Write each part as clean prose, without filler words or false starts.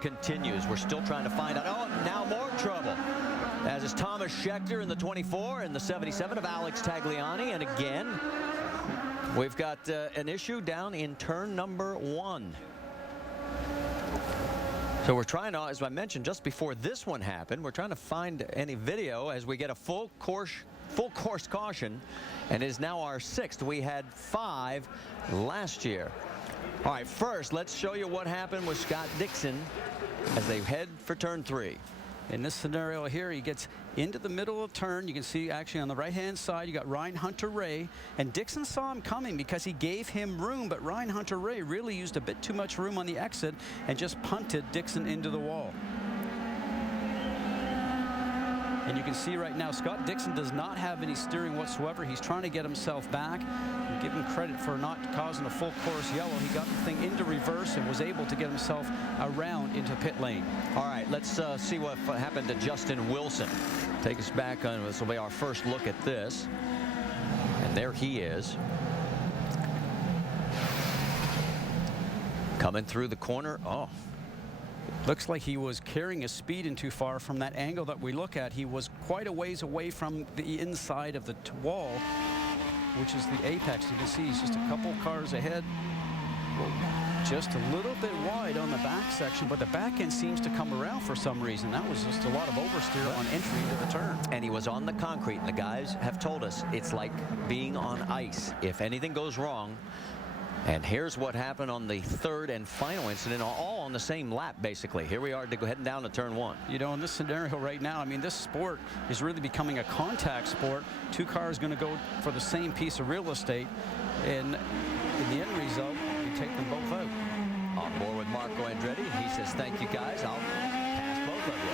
continues. We're still trying to find out. Oh, now more trouble. As is Thomas Schechter in the 24 and the 77 of Alex Tagliani. And again, we've got an issue down in turn number 1. So we're trying to, as I mentioned just before this one happened, we're trying to find any video as we get a full course caution, and it is now our 6th. We had 5 last year. All right, first let's show you what happened with Scott Dixon as they head for turn 3. In this scenario here, he gets into the middle of the turn. You can see actually on the right-hand side, you got Ryan Hunter-Reay. And Dixon saw him coming because he gave him room, but Ryan Hunter-Reay really used a bit too much room on the exit and just punted Dixon into the wall. And you can see right now, Scott Dixon does not have any steering whatsoever. He's trying to get himself back. And give him credit for not causing a full course yellow. He got the thing into reverse and was able to get himself around into pit lane. All right, let's see what happened to Justin Wilson. Take us back on, this will be our first look at this. And there he is. Coming through the corner. Oh. Looks like he was carrying his speed in too far. From that angle that we look at, he was quite a ways away from the inside of the wall, which is the apex. You can see he's just a couple cars ahead. Just a little bit wide on the back section, but the back end seems to come around for some reason. That was just a lot of oversteer on entry into the turn. And he was on the concrete, and the guys have told us it's like being on ice. If anything goes wrong, and here's what happened on the 3rd and final incident, all on the same lap, basically. Here we are heading down to turn 1. You know, in this scenario right now, I mean, this sport is really becoming a contact sport. 2 cars going to go for the same piece of real estate, and in the end result, you take them both out. On board with Marco Andretti. He says, thank you, guys. I'll pass both of you.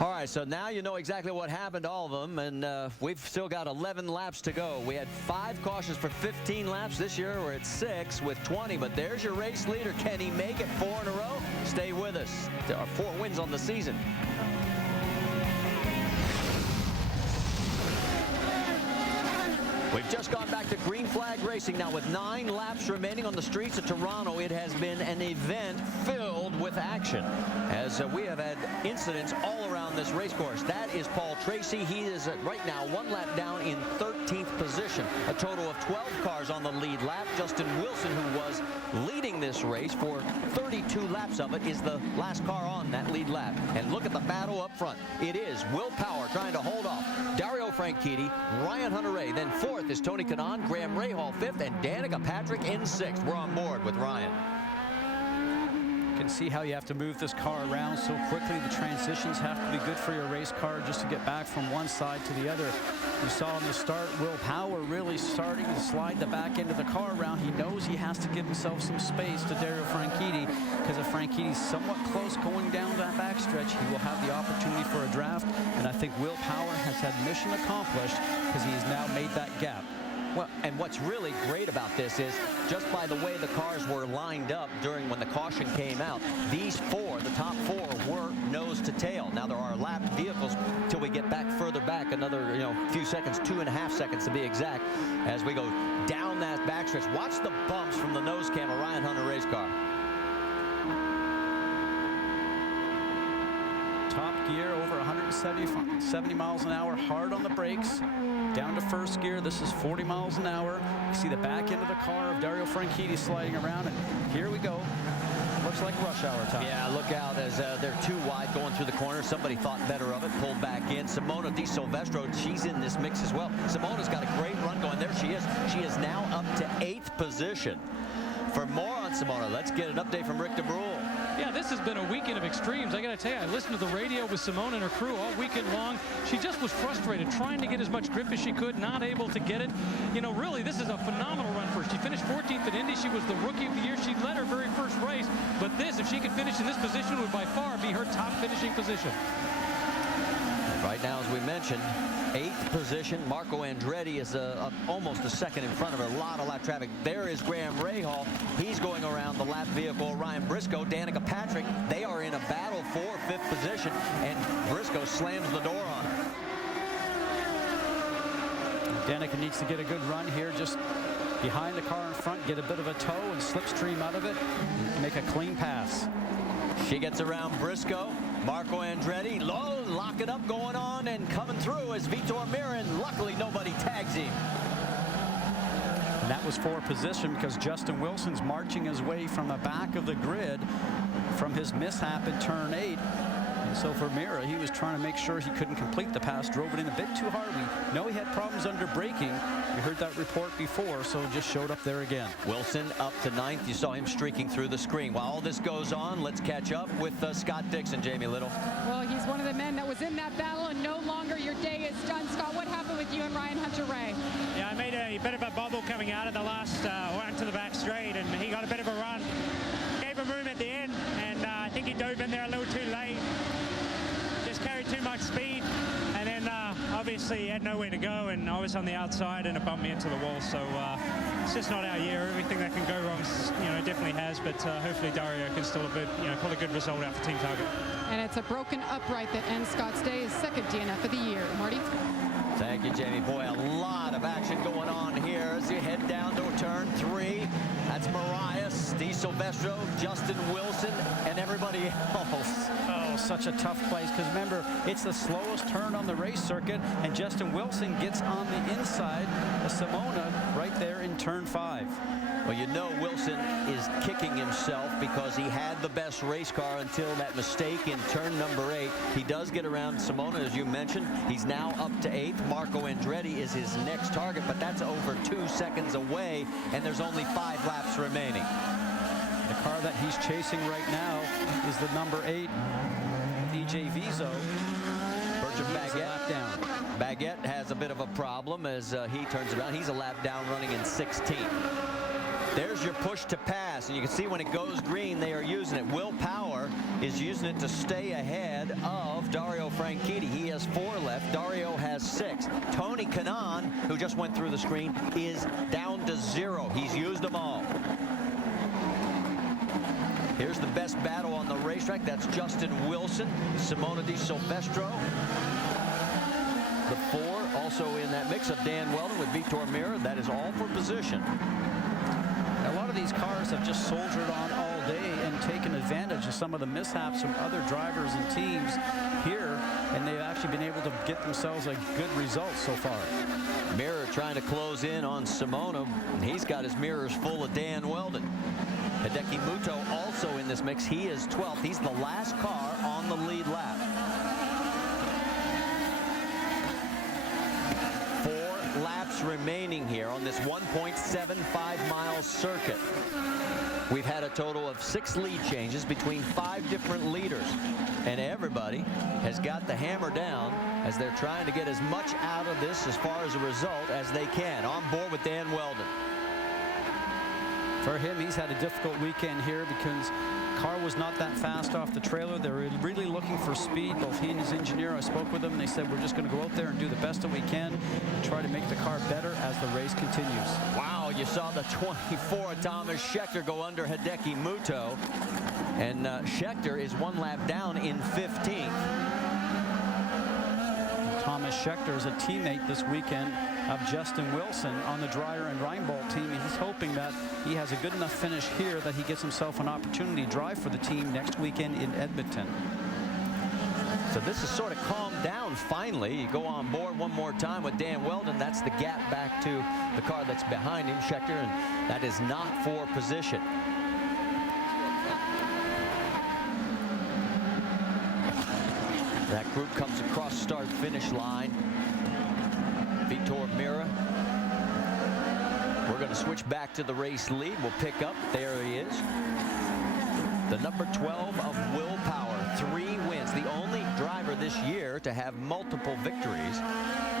All right, so now you know exactly what happened to all of them, and we've still got 11 laps to go. We had 5 cautions for 15 laps. This year we're at 6 with 20, but there's your race leader. Can he make it 4 in a row? Stay with us. There are 4 wins on the season. We've just gone back to green flag racing now with 9 laps remaining on the streets of Toronto. It has been an event filled with action as we have had incidents all around this race course. That is Paul Tracy. He is right now 1 lap down in 13th position. A total of 12 cars on the lead lap. Justin Wilson, who was leading this race for 32 laps of it, is the last car on that lead lap. And look at the battle up front. It is Will Power trying to hold off Dario Franchitti, Ryan Hunter-Reay. Then 4th is Tony Kanaan, Graham Rahal 5th, and Danica Patrick in 6th. We're on board with Ryan. You can see how you have to move this car around so quickly. The transitions have to be good for your race car just to get back from one side to the other. You saw in the start, Will Power really starting to slide the back end of the car around. He knows he has to give himself some space to Dario Franchitti, because if Franchitti's somewhat close going down that backstretch, he will have the opportunity for a draft. And I think Will Power has had mission accomplished because he has now made that gap. Well, and what's really great about this is just by the way the cars were lined up during when the caution came out, these 4, the top 4, were nose to tail. Now there are lapped vehicles till we get back further back, another few seconds, 2.5 seconds to be exact, as we go down that backstretch. Watch the bumps from the nose cam of Ryan Hunter-Reay's car. Top gear over 170 miles an hour, hard on the brakes. Down to first gear, this is 40 miles an hour. You see the back end of the car of Dario Franchitti sliding around, and here we go. Looks like rush hour time. Yeah, look out as they're too wide going through the corner. Somebody thought better of it, pulled back in. Simona Di Silvestro, she's in this mix as well. Simona's got a great run going. There she is. She is now up to 8th position. For more on Simona, let's get an update from Rick DeBrule. Yeah, this has been a weekend of extremes. I got to tell you, I listened to the radio with Simone and her crew all weekend long. She just was frustrated, trying to get as much grip as she could, not able to get it. You know, really, this is a phenomenal run for her. She finished 14th at Indy. She was the rookie of the year. She led her very first race. But this, if she could finish in this position, would by far be her top finishing position. Right now, as we mentioned, 8th position. Marco Andretti is almost a second in front of her. A lot of lap traffic. There is Graham Rahal. He's going around the lap vehicle. Ryan Briscoe, Danica Patrick. They are in a battle for 5th position, and Briscoe slams the door on her. Danica needs to get a good run here, just behind the car in front, get a bit of a tow and slipstream out of it, and make a clean pass. She gets around Briscoe. Marco Andretti, low, locking up, going on, and coming through as Vitor Meira, and luckily nobody tags him. And that was for position because Justin Wilson's marching his way from the back of the grid from his mishap in turn 8. And so for Meira, he was trying to make sure he couldn't complete the pass, drove it in a bit too hard. We know he had problems under braking. We heard that report before, so just showed up there again. Wilson up to 9th. You saw him streaking through the screen. While all this goes on, let's catch up with Scott Dixon. Jamie Little. Well, he's one of the men that was in that battle, and no longer your day is done. Scott, what happened with you and Ryan Hunter-Reay? Yeah, I made a bit of a bobble coming out of the last one to the back straight, and he got a bit of a run. Gave him room at the end, and I think he dove in there a little too late. Just carried too much speed, and then obviously he had nowhere to go, and I was on the outside, and it bumped me into the wall. So it's just not our year. Everything that can go wrong, definitely has. But hopefully Dario can still pull a good result out for Team Target. And it's a broken upright that ends Scott's day, his second DNF of the year. Marty. Thank you, Jamie. Boy, a lot of action going on here as you head down to turn 3. That's Mariah, Steve Silvestro, Justin Wilson, and everybody else. Oh, such a tough place because remember, it's the slowest turn on the race circuit, and Justin Wilson gets on the inside of Simona right there in turn 5. Well, you know Wilson is kicking himself because he had the best race car until that mistake in turn number 8. He does get around Simona, as you mentioned. He's now up to 8th. Marco Andretti is his next target, but that's over 2 seconds away, and there's only 5 laps remaining. The car that he's chasing right now is the number 8, EJ Vizo. Bertrand Baguette. Baguette has a bit of a problem as he turns around. He's a lap down, running in 16th. There's your push to pass, and you can see when it goes green, they are using it. Will Power is using it to stay ahead of Dario Franchitti. He has 4 left. Dario has 6. Tony Kanaan, who just went through the screen, is down to 0. He's used them all. Here's the best battle on the racetrack. That's Justin Wilson, Simona Di Silvestro. The 4 also in that mix of Dan Weldon with Vitor Meira. That is all for position. A lot of these cars have just soldiered on all day and taken advantage of some of the mishaps from other drivers and teams here, and they've actually been able to get themselves a good result so far. Meira trying to close in on Simona, and he's got his mirrors full of Dan Weldon. Hideki Muto also in this mix. He is 12th. He's the last car on the lead lap. 4 laps remaining here on this 1.75-mile circuit. We've had a total of 6 lead changes between 5 different leaders, and everybody has got the hammer down as they're trying to get as much out of this as far as a result as they can. On board with Dan Weldon. For him, he's had a difficult weekend here because car was not that fast off the trailer. They were really looking for speed. Both he and his engineer, I spoke with them, and they said we're just going to go out there and do the best that we can and try to make the car better as the race continues. Wow, you saw the 24 Thomas Scheckter go under Hideki Muto, and Scheckter is 1 lap down in 15th. Thomas Scheckter is a teammate this weekend of Justin Wilson on the Dreyer and Reinbold team, and he's hoping that he has a good enough finish here that he gets himself an opportunity to drive for the team next weekend in Edmonton. So this is sort of calmed down finally. You go on board one more time with Dan Weldon. That's the gap back to the car that's behind him, Scheckter, and that is not for position. That group comes across start-finish line. Vitor Meira. We're going to switch back to the race lead. We'll pick up. There he is. The number 12 of Will Power. 3 wins. The only driver this year to have multiple victories.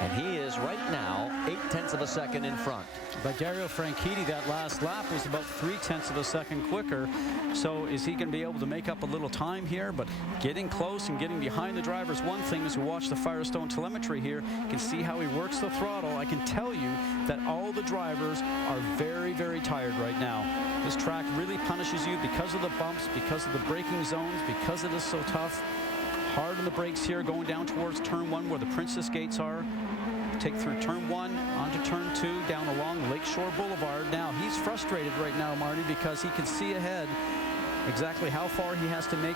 And he is right now 0.8 of a second in front. But Dario Franchitti, that last lap was about 0.3 of a second quicker. So is he going to be able to make up a little time here? But getting close and getting behind the driver is one thing. As we watch the Firestone telemetry here, you can see how he works the throttle. I can tell you that all the drivers are very, very tired right now. This track really punishes you because of the bumps, because of the braking zones, because it is so tough. Hard on the brakes here going down towards turn 1 where the Princess Gates are. Take through turn 1 onto turn 2 down along Lakeshore Boulevard. Now he's frustrated right now, Marty, because he can see ahead exactly how far he has to make